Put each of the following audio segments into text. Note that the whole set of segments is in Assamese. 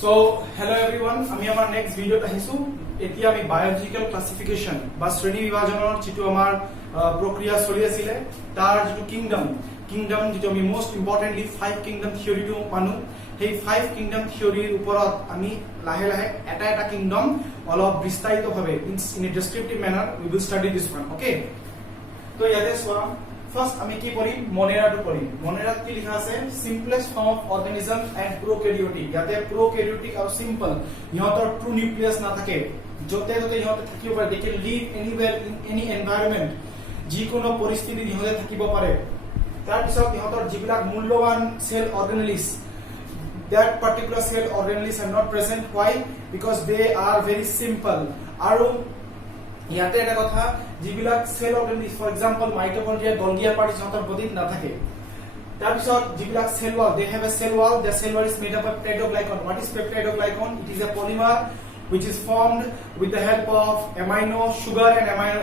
So, hello everyone. আমি আমাৰ next ভিডিঅ'ত আহিছো। এতিয়া আমি বায়োলজিক্যাল ক্লাসিফিকেশন বা শ্ৰেণী বিভাজনৰ যেটো আমাৰ প্ৰক্ৰিয়া চলি আছিল তাৰ যেটো কিংডম যেটো আমি মোস্ট ইম্পৰ্টেন্টলি 5 কিংডম থিওৰিটো মানো সেই 5 কিংডম থিওৰিৰ ওপৰত আমি লাহে লাহে এটা কিংডম অলপ বিস্তাৰিতভাৱে in a descriptive manner we will study this one. Okay? তো ইয়াতে চোৱা First, আমি কি পঢ়িম মনেৰাটো পঢ়িম মনেৰাত কি লিখা আছে simplest form of organism and prokaryotic ইয়াতে prokaryotic আৰু simple ইহঁতৰ ট্ৰু নিউক্লিয়াছ না থাকে যতে যতে ইহঁতে থাকিব পাৰে they can live anywhere in any environment যিকোনো পৰিস্থিতিত ইহঁতে থাকিব পাৰে তাৰ পিছত ইহঁতৰ যিবিলাক মূল্যৱান cell অৰ্গানেলিজ that particular cell organelles are not present why because they are very simple আৰু ইয়াতে এটা কথা যিবিলাক cell organelles for example mitochondria Golgi পাৰ্টিছ ইহঁতৰ বডিত না থাকে তাৰ পিছত যিবিলাক cell wall they have a cell wall the cell wall is made up of peptidoglycan what is peptidoglycan it is a polymer which is formed with the help of amino sugar and amino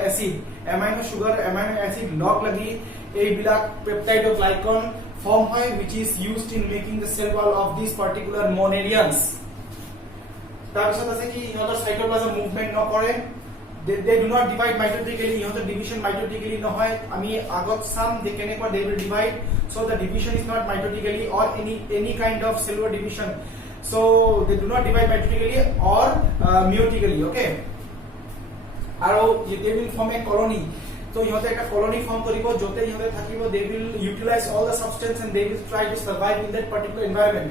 acid log lagi ei bilak peptidoglycan form hoy which is used in making the cell wall of these particular monerians tar pisot ase ki ihotor cytoplasm movement no kore they do not divide mitotically ihotor division mitotically no hoy ami agot sam they kenekwa they will divide so the division is not mitotically or any kind of cellular division so they do not divide mitotically or meiotically okay aro they will form a colony so ihote ekta colony form koribo jote ihote thakibo they will utilize all the substance and they will try to survive in that particular environment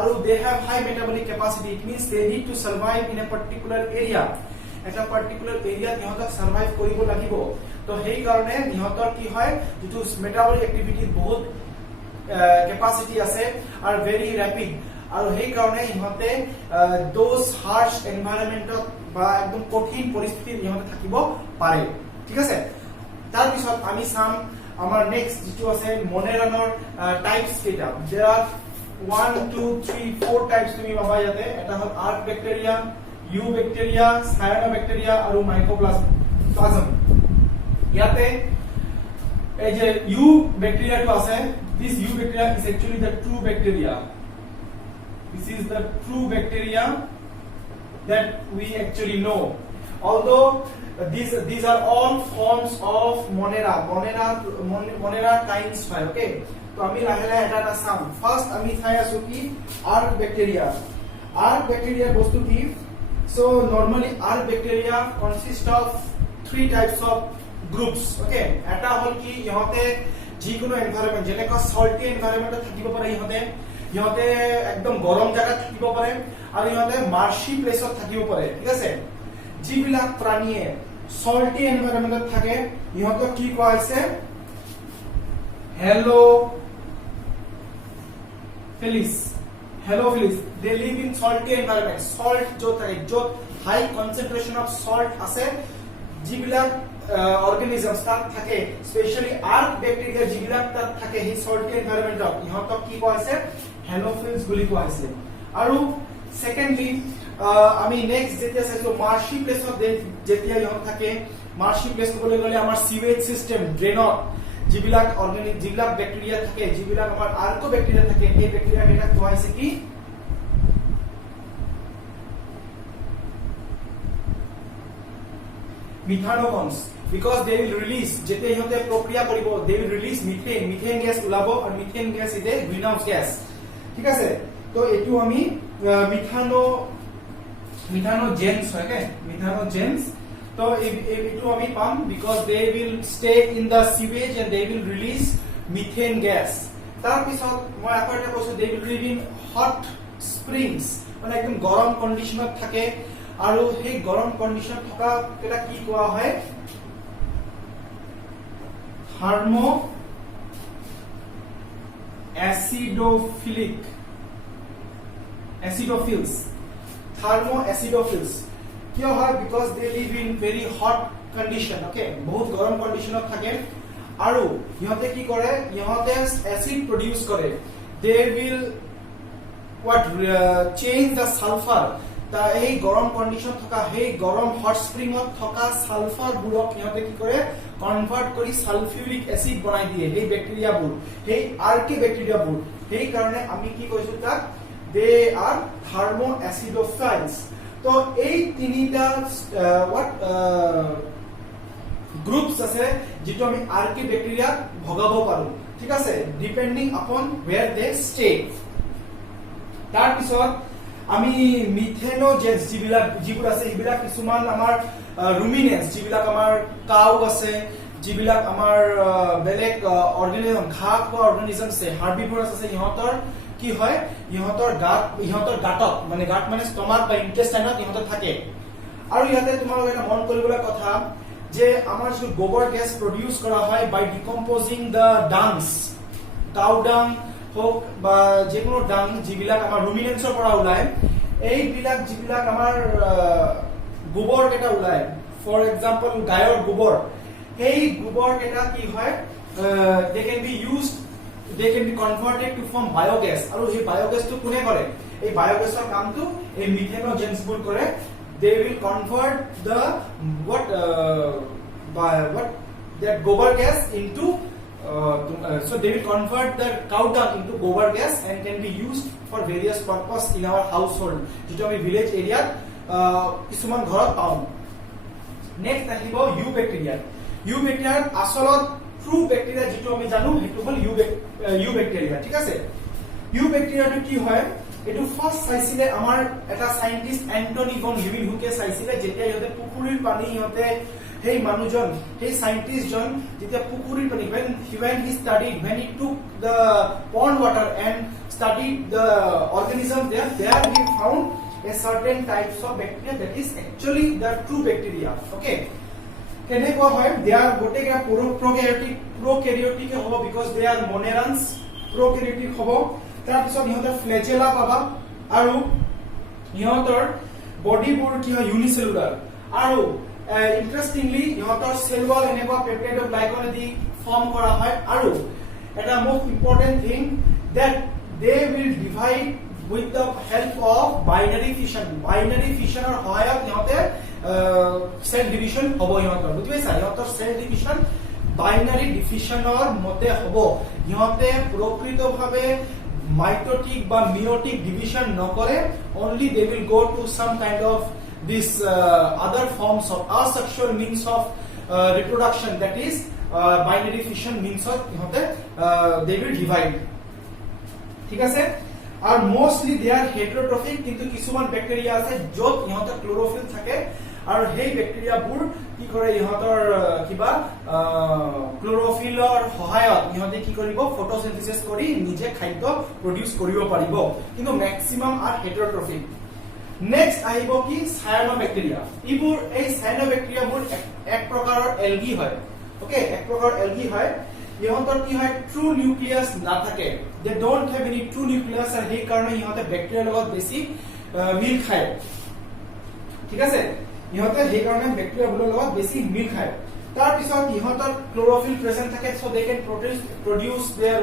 aro they have high metabolic capacity it means they need to survive in a particular area এটা পার্টিকুলার এরিয়া ইহঁতক সার্ভাইভ কৰিব লাগিব তো সেই কাৰণে ইহঁতৰ কি হয় যেটো মেটাবলিক এক্টিভিটি বহুত ক্যাপাসিটি আছে আৰু ভেৰি ৰ‍্যাপিড আৰু সেই কাৰণে ইহঁতে দোজ হাৰ্শ এনভায়ৰনমেন্টত বা একদম কঠিন পৰিস্থিতিত ইহঁতে থাকিব পাৰে ঠিক আছে তাৰ পিছত আমি চাম আমাৰ নেক্সট যেটো আছে মনেৰানৰ টাইপস কেইটা देयर आर 1 2 3 4 টাইপস তুমি পাবা ইয়াতে এটা হল আর্ক ব্যাকটেরিয়া Eubacteria, Cyanobacteria আৰু mycoplasm ইয়াতে এই যে Eubacteria টো আছে this Eubacteria is actually the true bacteria this is the true bacteria that we actually know although these are all forms of monera kinds হয় okay তো আমি লাহে লাহে এটা চাম ফার্স্ট আমি চাই আছো কি arc bacteria বস্তু কি So normally our bacteria consist of 3 types of groups okay eta hol ki ihote jikono environment jeneka salty environment thakibo pare ihote ekdom gorom jaga thakibo pare aru ihote marshy place thakibo pare thik ase jibilak praniye salty environment thake ihote ki koa hoise Halophilus they live in salty environment salt jo high concentration of salt ase jibilak organisms tar thake especially arc bacteria jibilak tar thake hi salty environment ihotok ki koa ase halophilus guli koa ase aru secondly ami next jetia saiso marshy place of jetia ihot thake marshy place kobole gole amar sewage system drainot जिबिलाक ऑर्गेनिक जिबिलाक बैक्टीरिया থাকে जिबिलाक আমাৰ আর্কো ব্যাকটেরিয়া থাকে এই ব্যাকটেরিয়া কেটা কোয়াইছে কি methanocons because they will release যেতে ইহতে প্রক্রিয়া কৰিব they will release methane gas ওলাব আৰু methane gas ইতে গ্রিনহাউস গ্যাস ঠিক আছে তো এটু আমি methanogens okay methanogens So it will be pump because they will stay in the sewage and they will release methane gas. Tar pisot moi aparte koisu they will live in hot springs মানে একদম গরম কন্ডিশনত থাকে আৰু সেই গৰম কন্ডিশন থকা কেটা কি কোৱা হয় thermoacidophils কিয় হয় because they live in very hot condition okay বহুত গরম কন্ডিশনত থাকে আৰু ইহতে কি কৰে ইহতে অ্যাসিড প্ৰডিউস কৰে they will change the sulfur তা এই গৰম কন্ডিশন থকা সেই গৰম হট স্প্ৰিংত থকা সালফাৰ বুৰক ইহতে কি কৰে কনভাৰ্ট কৰি সালফিউৰিক অ্যাসিড বনাই দিয়ে এই ব্যাকটেৰিয়া বুৰ এই আৰ্কি ব্যাকটেৰিয়া বুৰ সেই কাৰণে আমি কি কৈছো তাক দে আৰ থাৰ্মোঅ্যাসিডোফাইলস তো এই তিনিটা গ্ৰুপছ আছে যেটো আমি আৰ্কি ব্যাকটেৰিয়া ভগাব পাৰো ঠিক আছে ডিপেন্ডিং আপন where they stay তাৰ পিছত আমি মিথেনোজেন্স যিবোৰ আছে এইবিলাক কিছুমান আমাৰ ৰুমিনেন্স যিবিলাক আমাৰ কাউ আছে যিবিলাক আমাৰ বেলেগ অৰ্গানিজম ঘাঁহ খোৱা অৰ্গানিজম আছে হাৰ্বিভোৰাছ আছে ইহঁতৰ কি হয় ইহঁতৰ গাটত মানে গাট মানে ষ্টমাক বা ইন্টেষ্টাইনত ইহঁতৰ থাকে আৰু ইয়াতে তোমালোকে এটা মন কৰিবলৈ কথা যে আমাৰ যে গোবৰ গ্যাস প্ৰডিউস কৰা হয় বাই ডিকম্পোজিং দা ডাংস কাউ ডাং হোক বা যেকোনো ডাং যিবিলাক আমাৰ ৰুমিনেন্সৰ পৰা ওলাই এই বিলাক যিবিলাক আমাৰ গোবৰ কেটা ওলাই ফৰ এক্সাম্পল গায়ৰ গোবৰ এই গোবৰ কেটা কি হয় they can be converted to form biogas আৰু এই biogas টো কোনে কৰে এই biogasৰ কামটো এই মিথেনোজেন্স বোৰ কৰে they will convert the that gobar gas into so they will convert the cow dung into gobar gas and can be used for various purpose in our household যেটো আমি village area কিছুমান ঘৰত পাওঁ next আহিব ইউ ব্যাকটেৰিয়া আসলত ট্ৰু ব্যাকটেৰিয়া যেটো আমি জানো হেতু হল ইউ ব্যাকটেৰিয়া ঠিক আছে ইউ ব্যাকটেৰিয়াটো কি হয় এটো ফাৰ্স্ট চাইছিলে আমাৰ এটা সাইন্টিস্ট এন্টনি ভন লিউইনহুকে চাইছিলে যেতিয়া ইহতে পুখুৰীৰ পানী ইহতে hey manujon hey scientist jon যেতিয়া পুখুৰীৰ পানী when he took the pond water and studied the organism there he found a certain types of bacteria that is actually the true bacteria okay কেনেকুৱা হয় they are গোটেইটা prokaryotic হ'ব because they are monerans prokaryotic হ'ব তাৰ পিছত ইহঁতৰ ফ্লেজেলা পাবা আৰু ইহঁতৰ বডিবোৰ কি হয় ইউনিসেলুলাৰ আৰু ইন্টাৰেস্টিংলি ইহঁতৰ সেল ওয়াল এনেকুৱা পেপটাইডোগ্লাইকন দি ফৰ্ম কৰা হয় আৰু এটা most important thing that they will divide with the help of binary fission or সহায়ত ইহঁতে সেল ডিভিশন হ'ব ইহঁতৰ বুজি পাইছা ইহঁতৰ সেল ডিভিশন বাইনাৰি ডিভিশনৰ মতে হ'ব ইহঁতে প্ৰকৃতভাৱে mitotic বা meiotic division নকৰে only they will go to some kind of this other forms of asexual means of reproduction that is binary fission means of they will divide ঠিক আছে আর mostly they are heterotrophic কিন্তু কিছুমান ব্যাকটেরিয়া আছে যত ইহঁতৰ ক্লোৰোফিল থাকে আৰু সেই ব্যাকটেৰিয়াবোৰ কি কৰে ইহঁতৰ কিবা ক্লোৰোফিলৰ সহায়ত ইহঁতে কি কৰিব ফটোসিনথেসিস কৰি নিজে খাদ্য প্ৰডিউস কৰিব পাৰিব কিন্তু ম্যাক্সিমাম আৰ হেটেৰোট্ৰফিক নেক্সট আহিব কি সায়ানোব্যাকটেৰিয়া ইবোৰ এই সায়ানোব্যাকটেৰিয়াবোৰ এক প্ৰকাৰৰ এলগি হয় ওকে এক প্ৰকাৰৰ এলগি হয় ইহঁতৰ কি হয় ট্ৰু নিউক্লিয়াছ নাথাকে they don't have any true nucleus আৰু সেই কাৰণে ইহঁতে ব্যাকটেৰিয়াৰ লগত বেছি মিল খায় ঠিক আছে ইহঁতে সেই কাৰণে ব্যাকটেৰিয়াবোৰৰ লগত বেছি মিল খায় তাৰ পিছত ইহঁতৰ ক্লোৰোফিল প্ৰেজেন্ট থাকে so they can produce their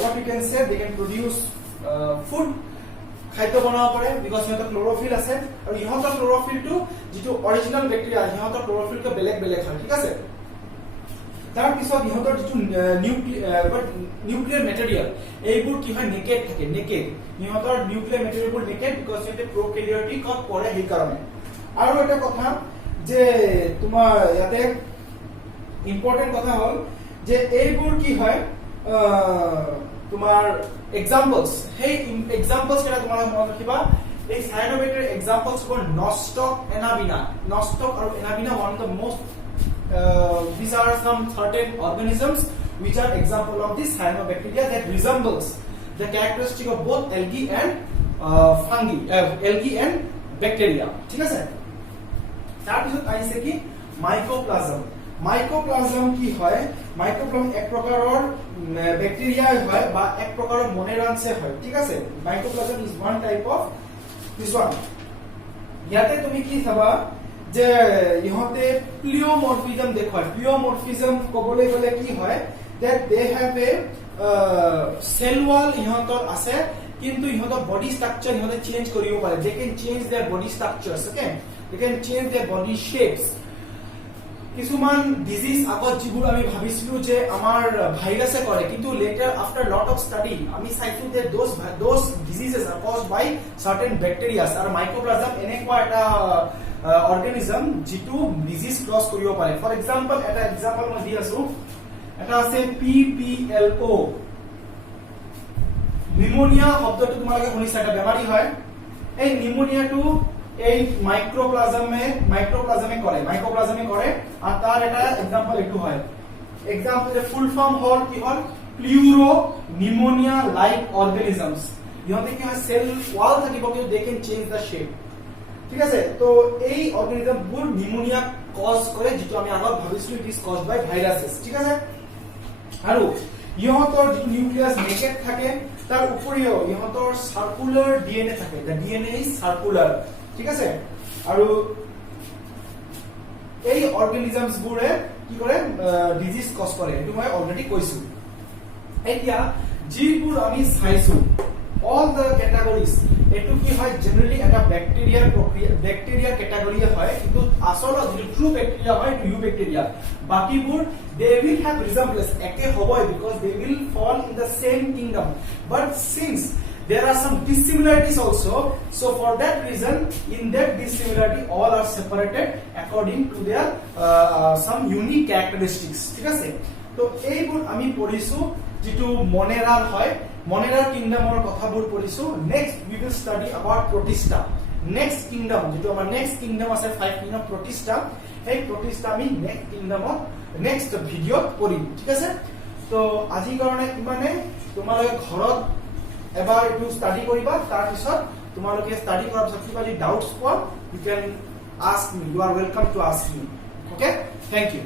what you can say they can produce food খাদ্য বনাব পাৰে বিকজ ইহঁতৰ ক্লোৰোফিল আছে আৰু ইহঁতৰ ক্লোৰোফিলটো যেটো অৰিজিনাল ব্যাকটেৰিয়া ইহঁতৰ ক্লোৰোফিলটো বেলেগ হয় ঠিক আছে তাৰ পিছত ইহঁতৰ যেটো নিউক্লিয়াৰ মেটেৰিয়েল এইবোৰ কি হয় নেকেড থাকে ইহঁতৰ নিউক্লিয়াৰ মেটেৰিয়েলবোৰ নেকেড বিকজ ইহঁতে প্ৰোক্যাৰিওটিকত পৰে সেই কাৰণে আৰু এটা কথা যে তোমাৰ ইয়াতে ইম্পৰ্টেন্ট কথা হ'ল যে এইবোৰ কি হয় তোমাৰ এক্সাম্পলস সেই এক্সাম্পলস কেটা তোমালোকে মনত ৰাখিবা এই সায়ানোব্যাকটেৰিয়া এক্সাম্পলস ফৰ নষ্টক এনাবিনা আৰু এনাবিনা one of the most these are some certain organisms which are example of this cyanobacteria that resembles the characteristic of both algae and fungi algae and bacteria ঠিক আছে তাৰ পিছত আহিছে কি মাইকোপ্লাজম কি হয় মাইকোপ্লাজম এক প্ৰকাৰৰ ব্যাকটেৰিয়া হয় বা এক প্ৰকাৰৰ মনেৰান্সে হয় ঠিক আছে মাইকোপ্লাজম is one type of this one ইয়াতে তুমি কি চাবা যে ইহঁতে প্লিওমৰফিজম দেখুৱায় প্লিওমৰফিজম কবলৈ গলে কি হয় that they have a cell wall ইহঁতৰ আছে কিন্তু ইহঁতৰ body structure ইহঁতে চেঞ্জ কৰিব পাৰে they can change their body structures okay they can change their body shapes কিছুমান ডিজিজ আগত যিবোৰ আমি ভাবিছিলো যে আমাৰ ভাইৰাছে কৰে, কিন্তু later after lot of study আমি চাইছো যে those diseases are caused by certain bacterias আৰু মাইক্ৰোপ্লাজম এনেকুৱা এটা অৰ্গানিজম যিটো ডিজিজ ক্ৰছ কৰিব পাৰে। ফৰ এক্সাম্পল এটা এক্সাম্পল মই দি আছো, এটা আছে PPLO, নিউমোনিয়া শব্দটো তোমালোকে শুনিছা, এটা বেমাৰী হয়। এই নিউমোনিয়াটো এই মাইক্ৰোপ্লাজমে কৰে আৰু তাৰ এটা এক্সাম্পল এইটো হয়। এক্সাম্পল ফুল ফৰ্ম হল কি হল, প্লিউৰো নিউমোনিয়া লাইক অৰ্গানিজমছ। ইহঁতে কি হয়, সেল ওয়াল থাকিব কিন্তু they can change da shape. ঠিক আছে, তো এই অৰ্গানিজমবোৰ নিউমোনিয়া কজ কৰে, যিটো আমি আগত ভাবিছিলো it is caused by viruses. ঠিক আছে, আৰু ইহঁতৰ যিটো নিউক্লিয়াছ নেকেড থাকে, তাৰ উপৰিও ইহঁতৰ সাৰ্কুলাৰ ডিএনএ থাকে, দা ডিএনএ ইজ সাৰ্কুলাৰ। ঠিক আছে, আৰু এই অৰ্গানিজমছ বোৰে কি কৰে, ডিজিজ কজ কৰে, এইটো মই অলৰেডি কৈছো। এতিয়া যিবোৰ আমি চাইছো অল দ্য কেটাগৰিজ, এইটো কি হয়, জেনাৰেলি এটা বেক্টেৰিয়াৰ কেটাগৰী হয়, কিন্তু আচলত যিটো ট্ৰু বেক্টেৰিয়া হয় এইটো ইউ বেক্টেৰিয়া। বাকিবোৰ they will have resemblance, একে হবই, because they will fall in the same kingdom, but since there are some dissimilarities also, so for that reason in that dissimilarity all are separated according to their some unique characteristics. ঠিক আছে, তো এইবোৰ আমি পঢ়িছো যেটো মনেৰাৰ হয়, মনেৰাৰ কিংডমৰ কথাবোৰ পঢ়িছো। Next we will study about protista, next kingdom যেটো আমাৰ next kingdom আছে 5 kingdom protista, এই protista আমি next kingdomত নেক্সট ভিডিওত পঢ়িম। ঠিক আছে, তো আজি কাৰণে ইমানে। তোমালোকে ঘৰত এবাৰ এইটো ষ্টাডি কৰিবা, তাৰ পিছত তোমালোকে ষ্টাডি কৰাৰ পিছত কিবা যদি ডাউটছ পোৱা, you can ask me, you are welcome to ask me. Okay, thank U.